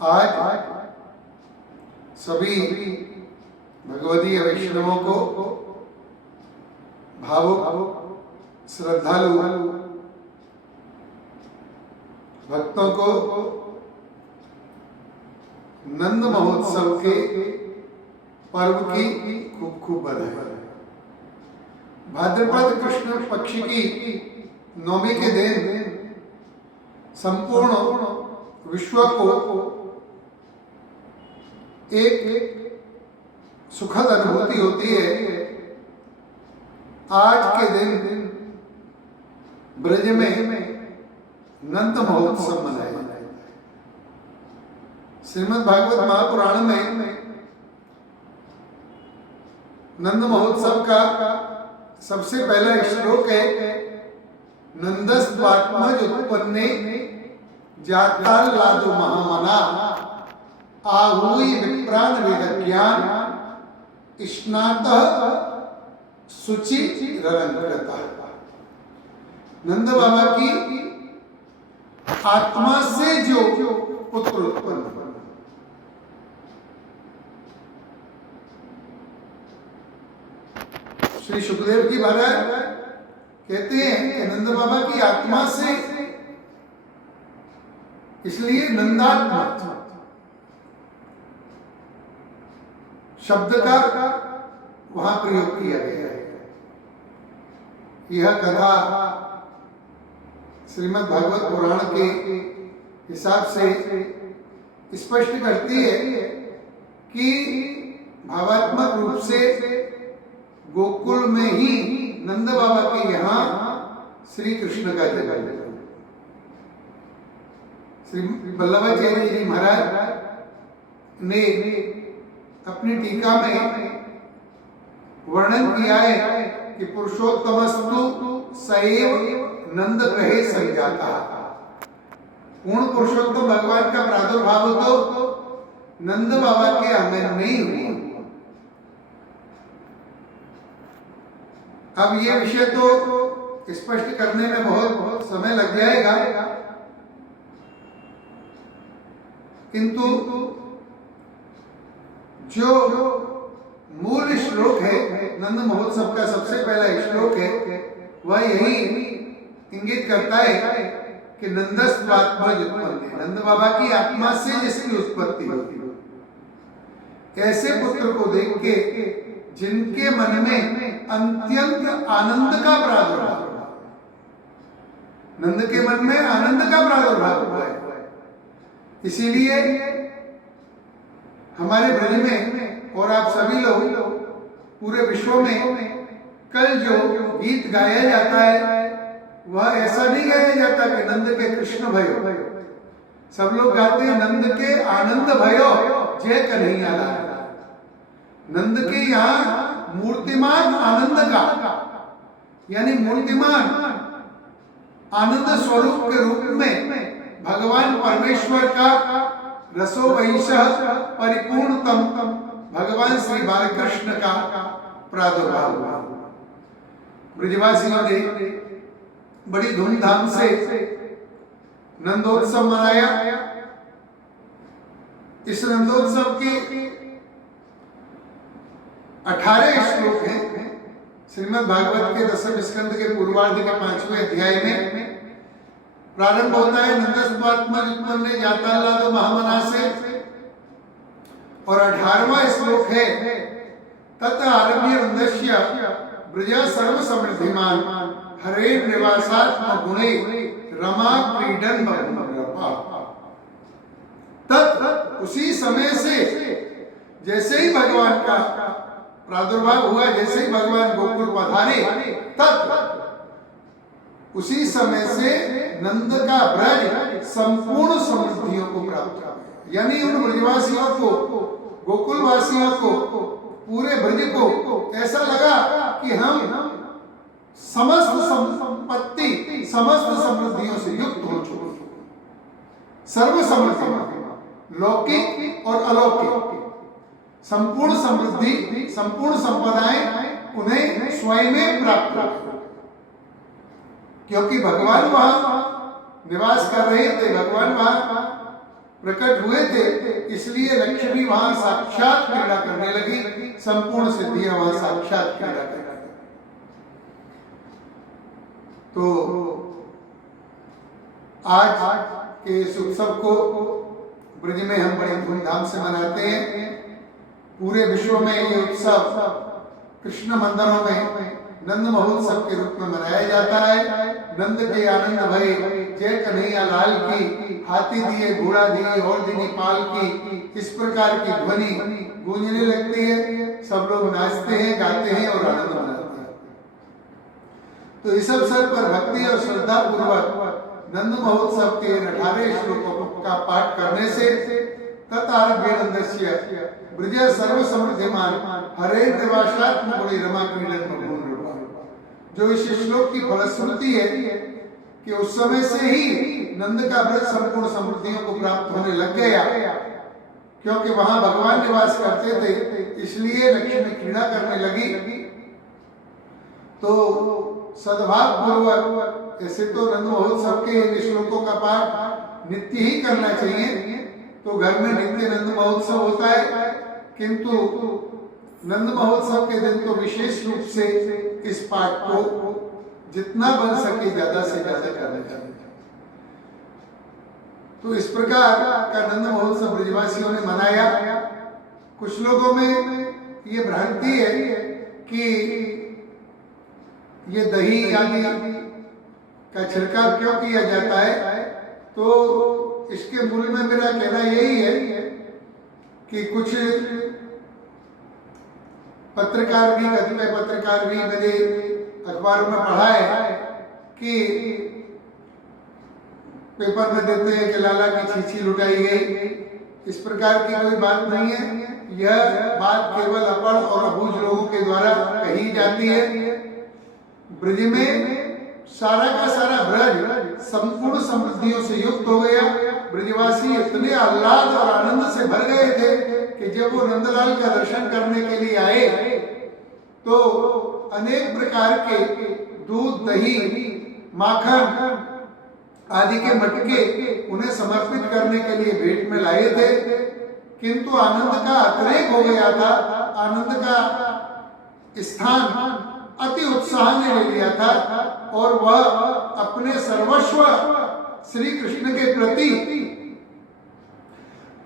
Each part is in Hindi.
आज सभी भगवदीय वैष्णवों को, भावुक श्रद्धालु भक्तों को नंद महोत्सव के पर्व की खूब खूब बधाई। भाद्रपद कृष्ण पक्ष की नवमी के दिन संपूर्ण विश्व को एक सुखद अनुभूति होती है। आज के दिन ब्रज में नंद महोत्सव मनाया जाता है। श्रीमद् भागवत महापुराण में नंद महोत्सव का सबसे पहला श्लोक है, नंदस्त्वात्मज उत्पन्ने जाताल्लादो महामना आहूय विप्रान वेदज्ञान स्नातः शुचि रलंकृता। नंद बाबा की आत्मा से जो पुत्र उत्पन्न हुआ, श्री सुखदेव जी महाराज कहते हैं कि नंद बाबा की आत्मा से, इसलिए नंदात्मा शब्द का वहां प्रयोग किया गया है। यह कथा श्रीमद् भागवत पुराण के हिसाब से स्पष्ट करती है कि भावात्मक रूप से गोकुल में ही नंद बाबा के यहाँ श्री कृष्ण का जन्म हुआ। श्री वल्लभाचार्य जी महाराज ने अपनी टीका में वर्णन किया है कि पुरुषोत्तमस्तु सैव नंद ग्रहे संजाता। पूर्ण पुरुषोत्तम भगवान का प्रादुर्भाव तो नंद बाबा के आंगन में ही हुआ। अब ये विषय तो स्पष्ट करने में बहुत समय लग जाएगा, किंतु जो मूल श्लोक है नंद महोत्सव का, सबसे पहला श्लोक है, वह यही इंगित करता है कि नंदस्त्वात्मज उत्पन्न, नंद बाबा की आत्मा से जिसकी उत्पत्ति होती है, ऐसे पुत्र को देख के जिनके मन में अत्यंत आनंद का प्रादुर्भाव, नंद के मन में आनंद का प्रादुर्भाव हुआ है। इसीलिए हमारे ब्रज में और आप सभी लोग पूरे विश्व में कल जो गीत गाया जाता है, वह ऐसा नहीं गाया जाता कि नंद के कृष्ण भयो। सब लोग गाते हैं नंद के आनंद भयो जय कन्हैया लाल। नंद के यहाँ मूर्तिमान आनंद का, यानी मूर्तिमान आनंद स्वरूप के रूप में भगवान परमेश्वर का रसो वैशः परिपूर्णतम भगवान श्री बालकृष्ण का प्रादुर्भाव हुआ। ब्रजवासियों ने बड़ी धूमधाम से नंदोत्सव मनाया। इस नंदोत्सव के 18 श्लोक हैं श्रीमद् भागवत के 10वें स्कंद के पूर्वार्ध के 5वें अध्याय में। प्रारंभ होता है नंदस्त्वात्मज उत्पन्ने जाताल्लादो महामना से, और 18वां श्लोक है, तत आरभ्य नंदस्य ब्रज सर्व समृद्धिमान हरे निवासात्म गुणे रमा क्रीडन बहुमग्रपा। तत् उसी समय से, जैसे ही भगवान का प्रादुर्भाव हुआ, जैसे ही भगवान गोकुल पधारे, तत् उसी समय से नंद का ब्रज संपूर्ण समृद्धियों को प्राप्त हुआ। यानी उन ब्रजवासियों को, गोकुल वासियों को, पूरे ब्रज को ऐसा लगा कि हम समस्त संपत्ति, समस्त समृद्धियों से युक्त हो चुके, सर्व समृद्धि, लौकिक और अलौकिक, संपूर्ण समृद्धि, संपूर्ण संपदाएं उन्हें स्वयं में प्राप्त हुई, क्योंकि भगवान वहां निवास कर रहे थे। भगवान वहां प्रकट हुए थे, इसलिए लक्ष्मी वहां साक्षात क्रीड़ा करने लगी, संपूर्ण सिद्धियां वहां साक्षात क्रीड़ा करने लगी। तो आज के इस उत्सव को ब्रज में हम बड़े धूमधाम से मनाते हैं। पूरे विश्व में ये उत्सव कृष्ण मंदिरों में नंद महोत्सव के रूप में मनाया जाता है। नंद के आनंद भय जय कन्हैया लाल की, हाथी दिए घोड़ा दिए और दिनी पाल की, इस प्रकार की ध्वनि गूंजने लगती है। सब लोग नाचते हैं, गाते हैं और आनंद मनाते हैं। तो इस अवसर पर भक्ति और श्रद्धा पूर्वक नंद महोत्सव के 18 श्लोकों का पाठ करने से ततारभ्य नंदस्य ब्रज सर्व समृद्धिमान हरे देवाशात्म गुणी रमा क्रीडन मग्न रूपा। जो इस श्लोक की फलश्रुति है कि उस समय से ही नंद का ब्रज संपूर्ण समृद्धियों को प्राप्त होने लग गया, क्योंकि वहां भगवान निवास करते थे, इसलिए लक्ष्मी क्रीड़ा करने लगी। तो सद्भाव पूर्वक ऐसे तो नंद महोत्सव के इन श्लोकों का पाठ नित्य ही करना चाहिए। तो घर में नित्य नंद महोत्सव होता है, किंतु नंद महोत्सव के दिन तो विशेष रूप से इस पाठ को जितना बन सके ज्यादा से ज्यादा करना चाहिए। तो इस प्रकार का नंद महोत्सव ब्रजवासियों ने मनाया। कुछ लोगों में ये भ्रांति है कि ये दही आदि का छिड़काव क्यों किया जाता है। तो इसके मूल में मेरा कहना यही है कि कुछ पत्रकार भी, कतिपय पत्रकार भी मैंने अखबारों में पढ़ा है कि पेपर में देते हैं कि लाला की छीछी लुटाई गई। इस प्रकार की कोई बात नहीं है। यह बात केवल अपढ़ और अबूझ लोगों के द्वारा कही जाती है। ब्रज में सारा का सारा ब्रज संपूर्ण समृद्धियों से युक्त हो गया। ब्रजवासी इतने आह्लाद और आनंद से भर गए थे कि जब वो नंदलाल का दर्शन करने के लिए आए तो अनेक प्रकार के दूध, दही, माखन आदि के मटके उन्हें समर्पित करने के लिए भेंट में लाए थे। किंतु आनंद का अतिरेक हो गया था। आनंद का स्थान अति उत्साह ने ले लिया था और वह अपने सर्वस्व श्री कृष्ण के प्रति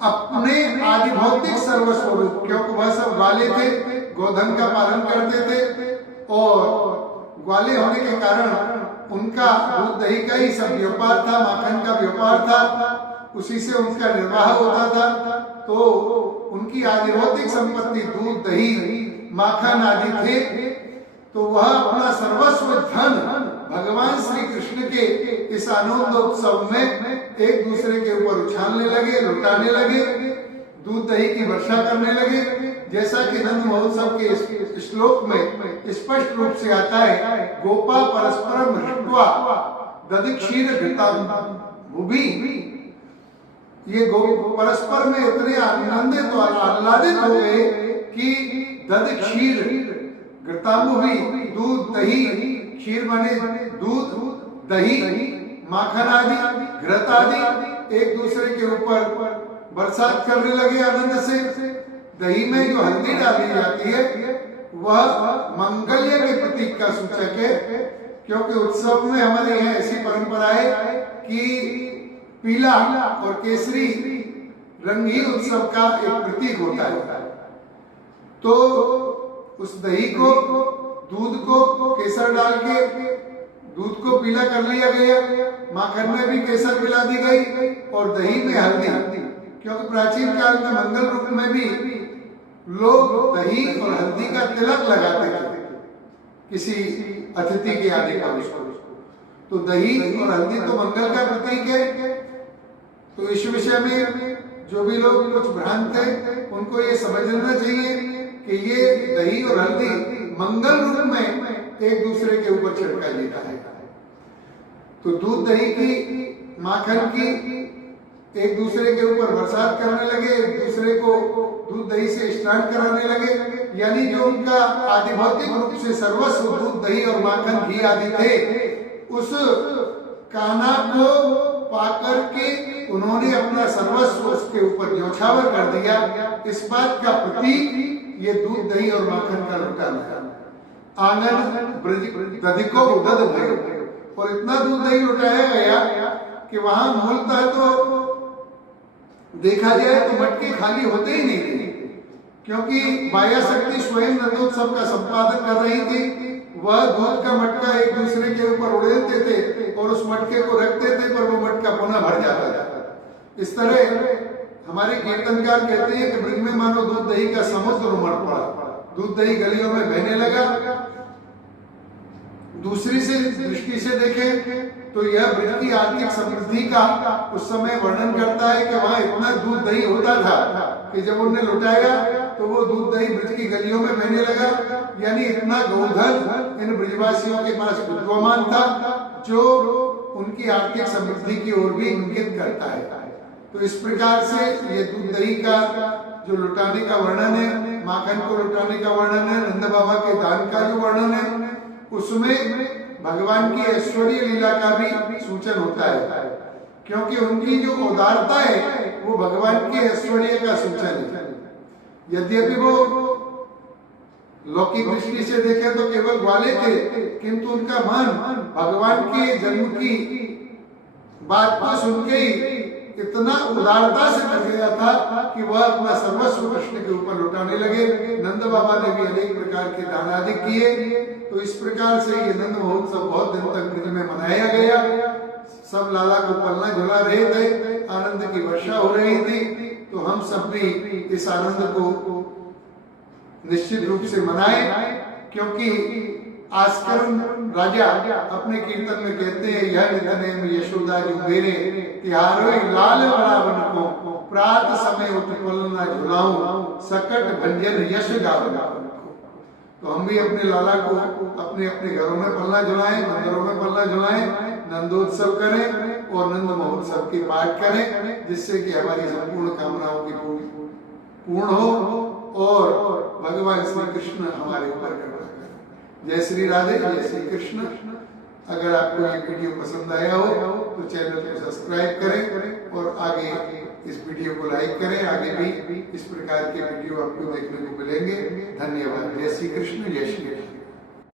अपने आदि भौतिक सर्वस्व रूप, क्योंकि वह सब ग्वाले थे, गोधन का पालन करते थे और ग्वाले होने के कारण उनका दूध दही का ही सब व्यापार था, माखन का व्यापार था, उसी से उनका निर्वाह होता था। तो उनकी आदि भौतिक संपत्ति दूध, दही, माखन आदि थे। तो वह अपना सर्वस्व धन भगवान श्री कृष्ण के इस आनंदोत्सव में एक दूसरे के ऊपर उछालने लगे, लुटाने लगे, दूध दही की वर्षा करने लगे। जैसा कि नंद महोत्सव के इस श्लोक में स्पष्ट रूप से आता है, गोपा परस्परम हृत्वा दधिक्षीर घृताम्बुभि। ये परस्पर में इतने आनंदित और आह्लादित हो गए कि दधिक्षीर घृताम्बुभि, दूध दही, खीर बने दूध, दही, माखन आदि, घृत आदि एक दूसरे के ऊपर बरसात करने लगे आनंद से। दही में जो हल्दी डाली जाती है वह मंगल्य के प्रतीक का सूचक है, क्योंकि उत्सव में हमारे यहाँ ऐसी परंपरा है कि पीला और केसरी रंग ही उत्सव का एक प्रतीक होता है। तो उस दही को, दूध को केसर डाल के दूध को पीला कर लिया गया, माखन में भी केसर मिला दी गई और दही में हल्दी, क्योंकि प्राचीन काल में मंगल रूप में भी लोग दही और हल्दी का तिलक लगाते थे किसी अतिथि के आने का विषय। तो दही और हल्दी तो मंगल का प्रतीक है। तो इस विषय में जो भी लोग कुछ भ्रांत है उनको ये समझना चाहिए कि ये दही और हल्दी मंगल रूप में एक दूसरे के ऊपर छिड़का देता है। तो दूध दही की, माखन की एक दूसरे के ऊपर बरसात करने लगे, एक दूसरे को दूध दही से स्नान कराने लगे, यानी जो उनका आदि भौतिक रूप से सर्वस्व दूध दही और माखन घी आदि थे, उस कान्हा को पाकर के उन्होंने अपना सर्वस्व उसके ऊपर न्यौछावर कर दिया। इस बात का प्रतीक ये दूध दही और माखन का लुटाना है। आंगन ब्रज दधिको उदद भयो, और इतना दूध दही लुटाया गया कि वहां मूलतः तो देखा जाए तो मटके खाली होते ही नहीं थे, क्योंकि माया शक्ति स्वयं नंदोत्सव का संपादन कर रही थी। वह दूध का मटका एक दूसरे के ऊपर उड़ेलते थे और उस मटके को रखते थे, पर वो मटका पुनः भर जाता था। इस तरह हमारे कीर्तनकार कहते हैं कि ब्रज में मानो दूध दही का समुद्र उमड़ पड़ा, दूध दही गलियों में बहने लगा। दूसरी से दृष्टि से देखें तो यह ब्रज की आर्थिक समृद्धि का उस समय वर्णन करता है कि वहां इतना दूध दही होता था कि जब उन्हें लुटाया तो वो दूध दही ब्रज की गलियों में बहने लगा। यानी इतना गोधन इन ब्रजवासियों के पास विद्यमान था जो उनकी आर्थिक समृद्धि की ओर भी इंगित करता है। तो इस प्रकार से ये दूध दही का जो लुटाने का वर्णन है, माखन को लुटाने का वर्णन है, नंद बाबा के दान का जो वर्णन है, उसमें भगवान की ऐश्वर्य लीला का भी सूचन होता है, क्योंकि उनकी जो उदारता है वो भगवान के ऐश्वर्य का सूचन है। यद्यपि वो लौकिक दृष्टि से देखें तो केवल ग्वाले थे, किंतु उनका मन भगवान के जन्म की बात को सुन के ही इतना उदारता से कर गया था कि वह अपना सर्वस्व कृष्ण के ऊपर लुटाने लगे। नंद बाबा ने भी अनेक प्रकार के दान आदि किए। तो इस प्रकार से ये नंद महोत्सव बहुत दिन तक ब्रज में मनाया गया। सब लाला को पलना झुला रहे थे, आनंद की वर्षा हो रही थी। तो हम सब भी इस आनंद को निश्चित रूप से मनाए, क्योंकि आस्करन राजा अपने कीर्तन में कहते हैं, यह नितने में यशोदा जो मेरे तिहारो लाल रावण को प्रात समय उठ पलना झुलाऊं सकट भंजन यश गावना। तो हम भी अपने लाला को अपने अपने घरों में पलना झुलाएं, मंदिरों में पलना झुलाएं, नंदोत्सव करें और नंद महोत्सव की पाठ करें, जिससे कि हमारी संपूर्ण कामनाओं की पूर्ण हो और भगवान श्री कृष्ण हमारे ऊपर कृपा करें। जय श्री राधे, जय श्री कृष्ण। अगर आपको ये वीडियो पसंद आया हो तो चैनल को सब्सक्राइब करें और आगे इस वीडियो को लाइक करें। आगे भी इस प्रकार के वीडियो आपको देखने को मिलेंगे। धन्यवाद। जय श्री कृष्ण, जय श्री कृष्ण।